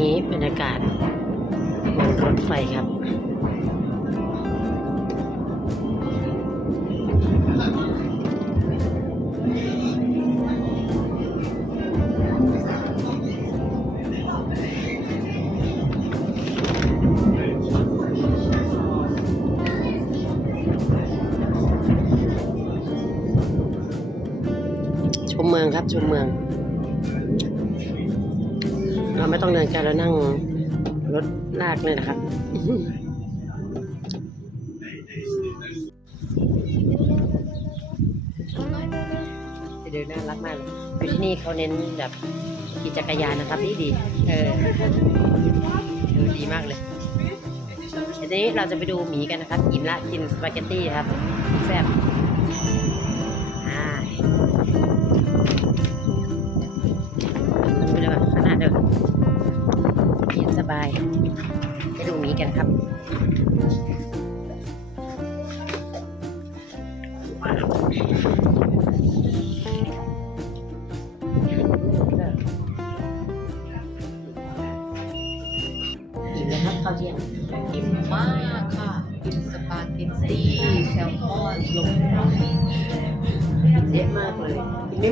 นี้บรรยากาศบนรถไฟครับชมเมืองครับชมเมือง เราไม่ต้องเดินไกันเรานั่งรถลากเลยนะครับเดินน่ารักมากเลยอยู่ที่นี่เขาเน้นแบบขี่จักรยานนะครับดีดีเออดีมากเลยทีนี้เราจะไปดูหมีกันนะครับอิ่มละกินสปาเกตตี้ครับแซ่บอ่า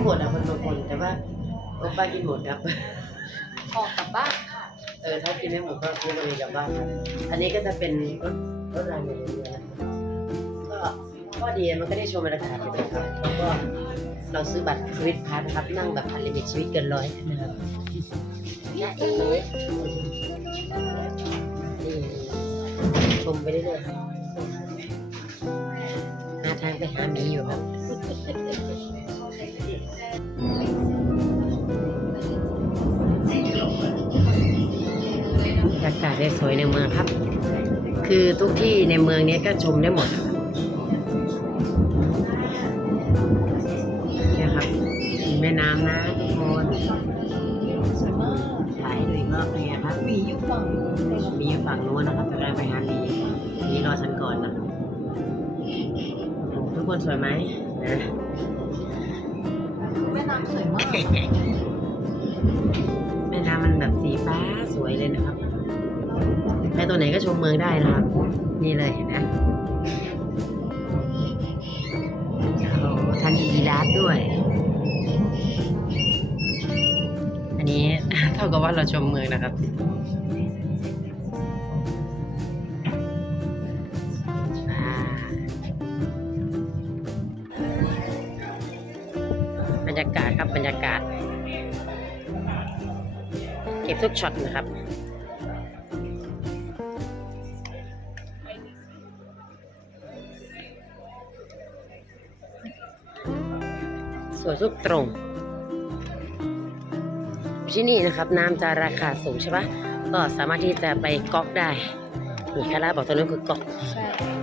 หมดอะคนบางคน แต่ว่าโอป้ากินหมดครับออกกลับบ้านค่ะเออถ้ากินไม่หมดก็ซื้อมาเลยกลับบ้านครับอันนี้ก็จะเป็นรถรถรางอย่างเดียวนะครับก็ข้อดีมันก็ได้ชมบรรยากาศเลยนะครับแล้วก็เราซื้อบัตรสวิตพาร์ทนะครับนั่งแบบอันลิมิตชีวิตเกินร้อยนะครับนะเอ๊ะนี่ชมไปเรื่อยๆครับหาทางไปหาหมีอยู่ครับ บรรยากาศได้สวยในเมืองครับ คือทุกที่ในเมืองนี้ก็ชมได้หมดเนี่ยครับแม่น้ำนะทุกคนสวยมากถ่ายดูอีกรอบเป็นไงครับมีอยู่ฝั่งมีอยู่ฝั่งนู้นนะครับจะได้ไปหาดีนี่รอฉันก่อนนะครับทุกคนสวยไหมนะ แม่น้ำมันแบบสีฟ้าสวยเลยนะครับไปตัวไหนก็ชมเมืองได้นะครับ นี่เลยเห็นไหมโอ้ทันดีราฟด้วย อันนี้เท่ากับว่าเราชมเมืองนะครับ บรรยากาศ เก็บทุกช็อตนะครับ สวยทุกตรง ที่นี่นะครับน้ำจะราคาสูงใช่ปะก็สามารถที่จะไปก๊อกได้นี่คาร่าบอกตัวนั้นคือก๊อกใช่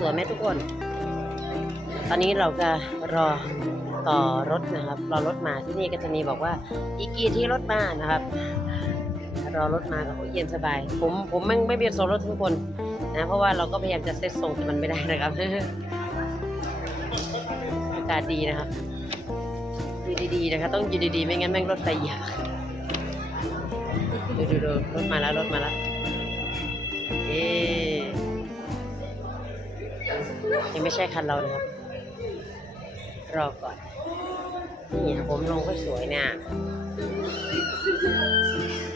สวยไหมทุกคน ตอนนี้เราก็รอต่อรถนะครับ รอรถมาที่นี่ก็จะมีบอกว่า อีกกี่ที่รถมานะครับรอรถมาก็เย็นสบาย ผมผมไม่ไม่เบียดโซนรถทุกคนนะเพราะว่าเราก็พยายามจะเซ็ตทรงแต่มันไม่ได้นะครับอากาศดีนะครับอยู่ดีๆนะครับต้องอยู่ดีๆ ไม่งั้นแม่งรถไฟเหยียบดูดูดูรถมาแล้วรถมาแล้วเอ๊ ยังไม่ใช่คันเรานะครับ รอก่อน นี่ครับผมลงก็สวยเนี่ย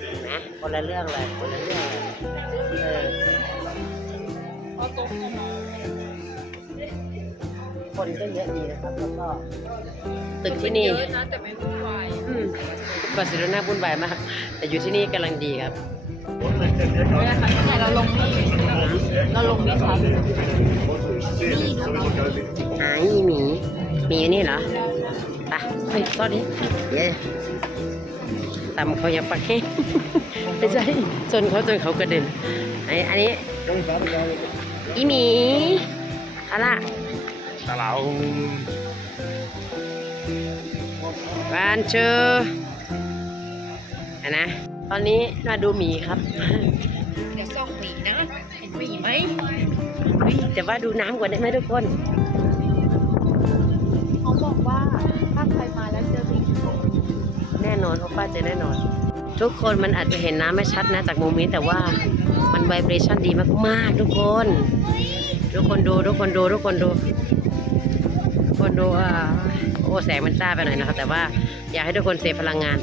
เห็นะคนละเรื่องเลยคนละเรื่องเลยเออเอาตรงเข้ามาคนก็เยอะดีนะครับ แล้วก็ตึกที่นี่เยอะนะแต่ไม่วุ่นวายอืมบาร์เซโลนาวุ่นวายมาก แต่อยู่ที่นี่กำลังดีครับ ไม่ได้ค่ะเนี่ยเราลงนี่เราลงนี่ครับนี่ดูดิหาอีหมีหมีอยู่นี่เหรอไปเฮ้ยสอดีเย้ตำเขายังปักเฮ้ไม่ใช่จนเขาจนเขากระเด็นไอนอันนี้อีหมีอะไร Hello. วานเชออะนะ ตอนนี้มาดูหมีครับ เดี๋ยวซอกหมีนะ เห็นหมีไหมแต่ว่าดูน้ำก่อนได้ไหมทุกคน เขาบอกว่าถ้าใครมาแล้วเจอหมีแน่นอนเขาป้าเจอแน่นอน ทุกคนมันอาจจะเห็นน้ำไม่ชัดนะจากมุมนี้แต่ว่ามันไวเบรชั่นดีมากมากทุกคน ทุกคนดูทุกคนดูทุกคนดูทุกคนดูอ่าโอ้แสงมันจ้าไปหน่อยนะครับแต่ว่าอยากให้ทุกคนเซฟพลังงาน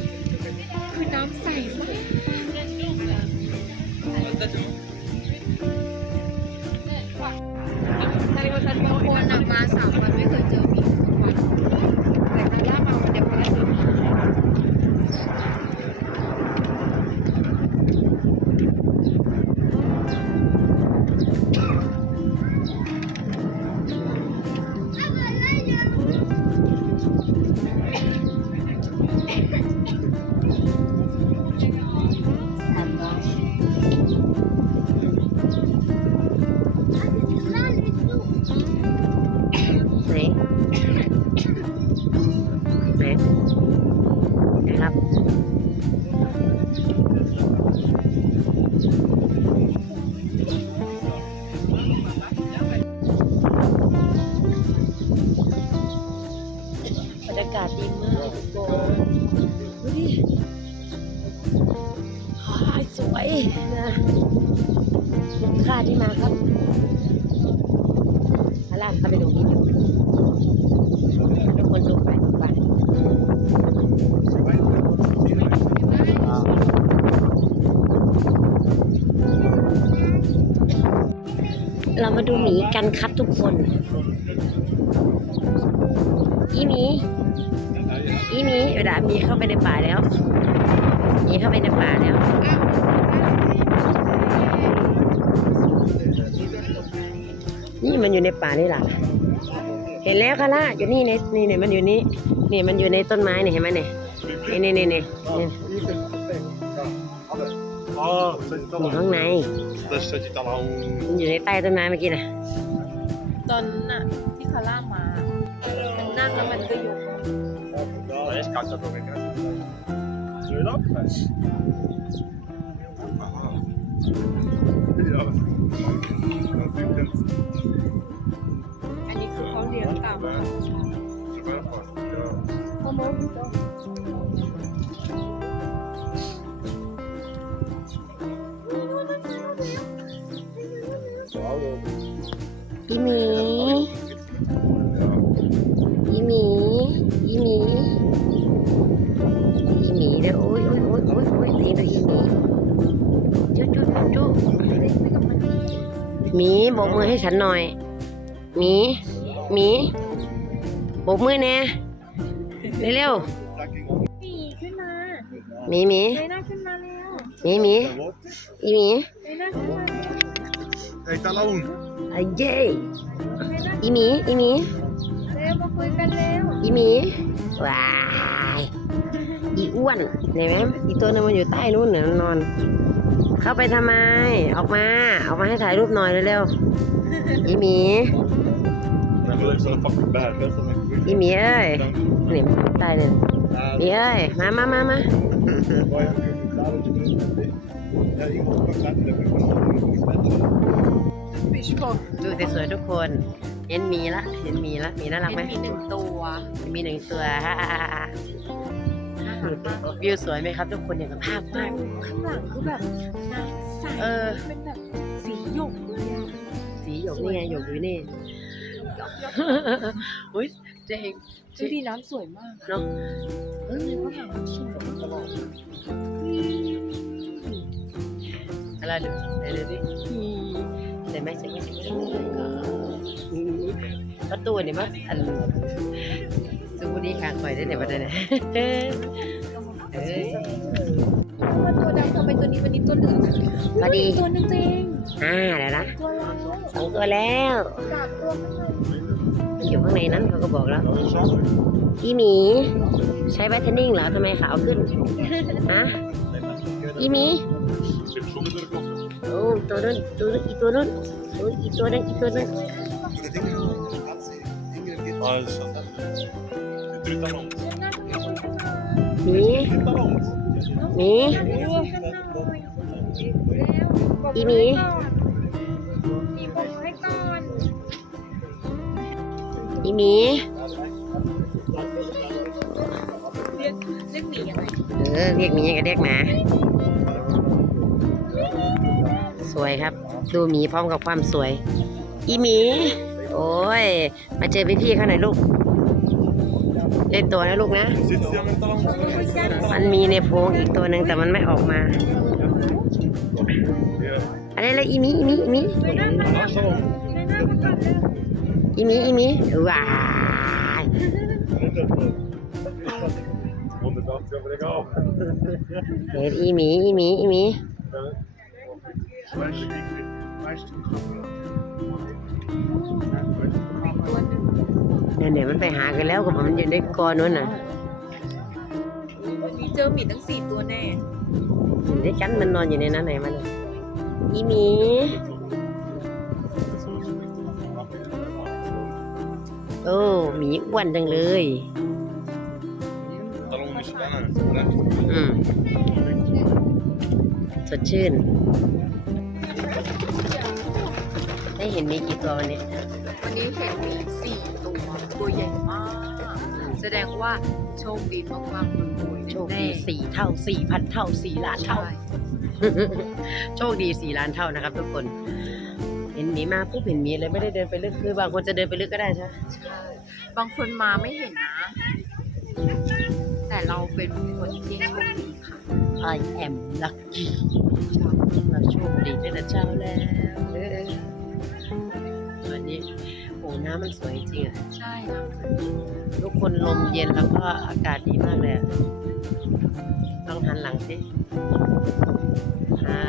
มาดูหมีกันครับทุกคน อีหมี อีหมีเวลามีเข้าไปในป่าแล้ว มีเข้าไปในป่าแล้วนี่มันอยู่ในป่านี่แหละเห็นแล้วค่ะล่ะอยู่นี่ในนี่เนี่ยมันอยู่นี่นี่มันอยู่ในต้นไม้เนี่ยเห็นไหมเนี่ยนี่นี่นี่นี่ นี่ Ah, ça dit อยู่ là. ข้างใน Ça dit là. มันอยู่ในใต้ต้นไม้เมื่อกี้น่ะตอนน่ะที่คาร่ามา มันนั่งแล้วมันก็อยู่ Ouais, je casse ça comme ça. Tu es là, frère Ja. อันนี้คือเขาเลี้ยงตามธรรมชาติ Je sais pas, quoi. Ja. เขามอง บกมือให้ฉันหน่อยหมีหมีโบกมือแน่เร็วหมีขึ้นมาๆหมีหมีเลยหน้าขึ้นมาแล้วหมีหมีอีหมีเลยหน้าขึ้นมาแล้ว Hey, t'as la une ไอ้เย้เลยหน้าอีหมีอีหมีเร็วมาคุยกันเร็วอีหมีว้ายอีอ้วนเห็นไหมอีตัวนึงมันอยู่ใต้นู้นเนี่ยมันนอน เข้าไปทำไม ออกมา ออกมาให้ถ่ายรูปหน่อยเร็วๆอีหมี Maar wil ik zo'n fucking bad, hè? Zo'n อีหมีเอ้ยนี่มันใต้เนี่ยหมีเอ้ย มามามามา Ja, iemand kan laten dat ik van ฟิชบอกดูสวยๆทุกคน เห็นหมีละ เห็นหมีละหมีน่ารักไหมมีหนึ่งตัว มีหนึ่งตัวน่ารักมาก วิวสวยไหมครับทุกคนอย่างกับภาพวาดข้างหลังคือแบบน้ำใสเออ เป็นแบบสีหยกเลยอะสีหยกนี่ไงหยกอยู่นี่อุ้ยเจ๋งดูดีน้ำสวยมากเนาะเออข้างหลังน้ำสวยมากอะไรดูไหนดูดิใส่ไหมใส่ไหมใส่ไหมประตูนี่มั้งอันสูดีข้างคอยได้ไหนบ้างเนี่ ยเอ้ยว่าตัวดำทำไมตัวนี้วันนี้ตัวเหลืองพอดี ตัวนึงเองอ่าเดี๋ยวนะตัวแล้วสองตัวแล้วสามตัวมันอยู่ข้างในนั้นเขาก็บอกแล้วอีหมี ใช้แบตเทนนิ่งเหรอทำไมขาวขึ้นฮะอีหมีโอ้ตัวนั้นตัวนั้นอีตัวนั้นโอ้อีตัวนั้นอีตัวนั้น Ah, dat is dat. หมีหมีอีหมีอีหมีเรียกเรียกหมียังไงออเรียกหมีก็เรียกหมา สวยครับ ดูหมีพร้อมกับความสวย อีหมี โอ้ย มาเจอพี่ๆเขาหน่อยลูก เล่นตัวนะลูกนะ มันมีในโพรงอีกตัวหนึ่งแต่มันไม่ออกมา อะไรลยอีมีอีมีอีมีอีมีอีมีว้าย Om det dacht, jag lägga av. เห็นอีมีอีมีอีมี เนี่ยเดี๋ยวมันไปหากันแล้วกับมันอยู่ในกอนู้นน่ะวันนี้เจอหมีตั้งสี่ตัวแน่อยู่ด้วยกันมันนอนอยู่ในนั้นไหนมันน่ะอีหมีโอ้หมีอ้วนจังเลย Talong är spännande. อืมสดชื่น ได้เห็นมีกี่ตัววันนี้วันนี้เห็นหมีสี่ตัวตัวใหญ่มาก แสดงว่าโชคดีมากๆเลยโชคดีสี่เท่าสี่พันเท่าสี่ล้านเท่าใช่โชคดีสี่ล้านเท่านะครับ ทุกคน เห็นหมีมาปุ๊บเห็นหมีเลยไม่ได้เดินไปลึกคือบางคนจะเดินไปลึกก็ได้ใช่ไหมใช่บางคนมาไม่เห็นนะ แต่เราเป็นคนที่โชคดีค่ะ I am lucky เราโชคดีตั้งแต่เช้าแล้ว น้ำมันสวยจริงอะใช่นะทุกคนลมเย็นแล้วก็อากาศดีมากเลยอะต้องหันหลังสิอ่าอ่า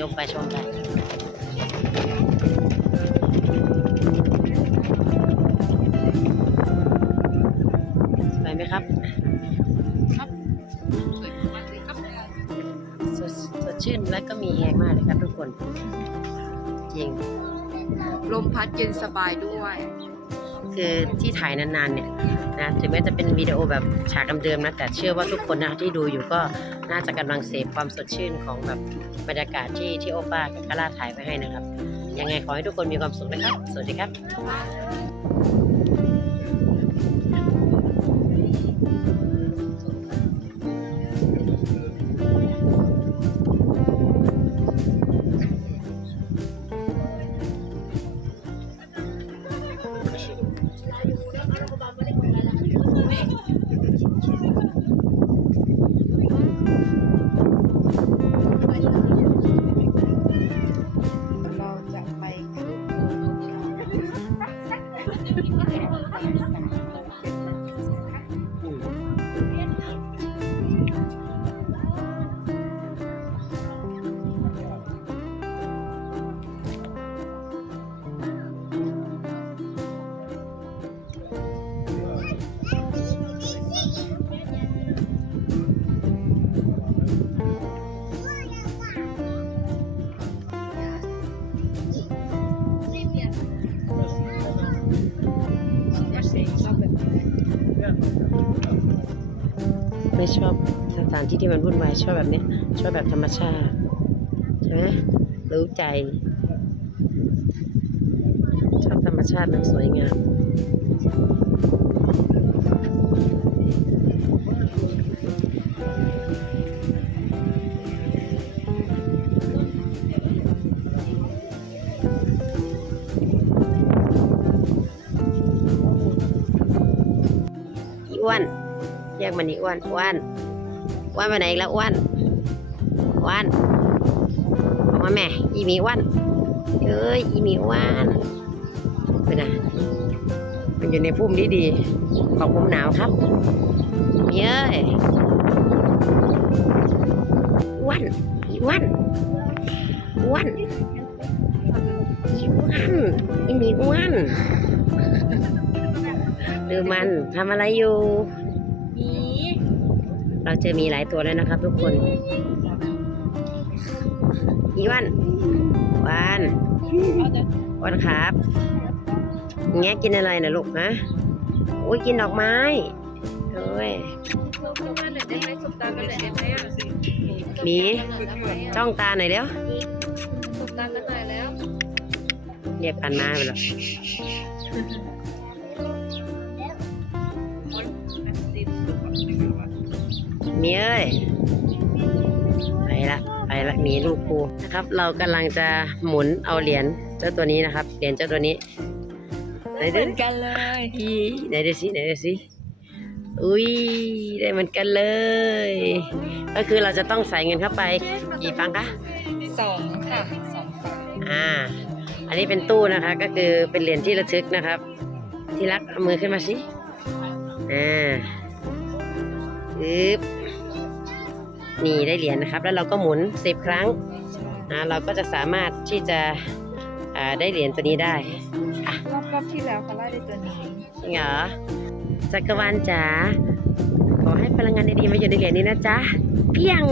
ชมไปชมไปสวยไหมครับสวยมากเลยครับสดสดชื่นและก็มีแหงมากเลยครับทุกคน จริง ลมพัดเย็นสบายด้วย คือที่ถ่ายนานๆเนี่ยนะถึงแม้จะเป็นวิดีโอแบบฉากเดิมๆนะแต่เชื่อว่าทุกคนนะที่ดูอยู่ก็น่าจะกำลังเสพความสดชื่นของแบบบรรยากาศที่ที่โอป้ากับคาร่าถ่ายไว้ให้นะครับ ยังไงขอให้ทุกคนมีความสุขนะครับ สวัสดีครับ ไม่ชอบสถานที่ที่มันวุ่นวายชอบแบบนี้ชอบแบบธรรมชาติใช่ไหมรู้ใจ ชอบธรรมชาติมันสวยงามอีอ้วน เรียกมันอีอ้วนอ้วนอ้วนไปไหนอีกแล้วอ้วนอ้วนออกมาแม่อีมีอ้วนเอ้ยอีมีอ้วนไปไหนมันอยู่ในพุ่มดีดีๆบอกผมหนาวครับมีเอ้ยอ้วนอีอ้วนอ้วนอีอ้วนอีมีอ้วนดูมันทำอะไรอยู่ เราจอมีหลายตัวแล้วนะครับ ทุกคนอีวันวันวันครับแงะกินอะไรนะลูกฮะอุ้ยกินดอกไม้เอ้ยมาหน่อยได้ไหมสบตากันหน่อยได้ไหมอะหมีจ้องตาหน่อยเร็วสบตากันหน่อยแล้วเรียกกันมาไปแล้ว มีเอ้ยไปละไปละหมีลูกกูนะครับ เรากำลังจะหมุนเอาเหรียญเจ้าตัวนี้นะครับ เหรียญเจ้าตัวนี้ไหนเหดูมือนกันเลยอีไหนดูสิไหนดูสิอุ้ยได้เหมือนกันเลย ก็คือเราจะต้องใส่เงินเข้าไปกี่ฟังคะสองค่ะสองฝั่งอ่า อันนี้เป็นตู้นะคะ ก็คือเป็นเหรียญที่ระทึกนะครับ ที่รักเอามือขึ้นมาสิอ่าอึ๊บ นี่ได้เหรียญนะครับ แล้วเราก็หมุนสิบครั้งอ่าเราก็จะสามารถที่จะอ่าได้เหรียญตัวนี้ได้รอบรอบที่แล้วเขาไล่ได้ตัวนี้จริงเหรอจักรวาลจ๋าขอให้พลังงานดีๆมาอยู่ในเหรียญนี้นะจ๊ะเพียง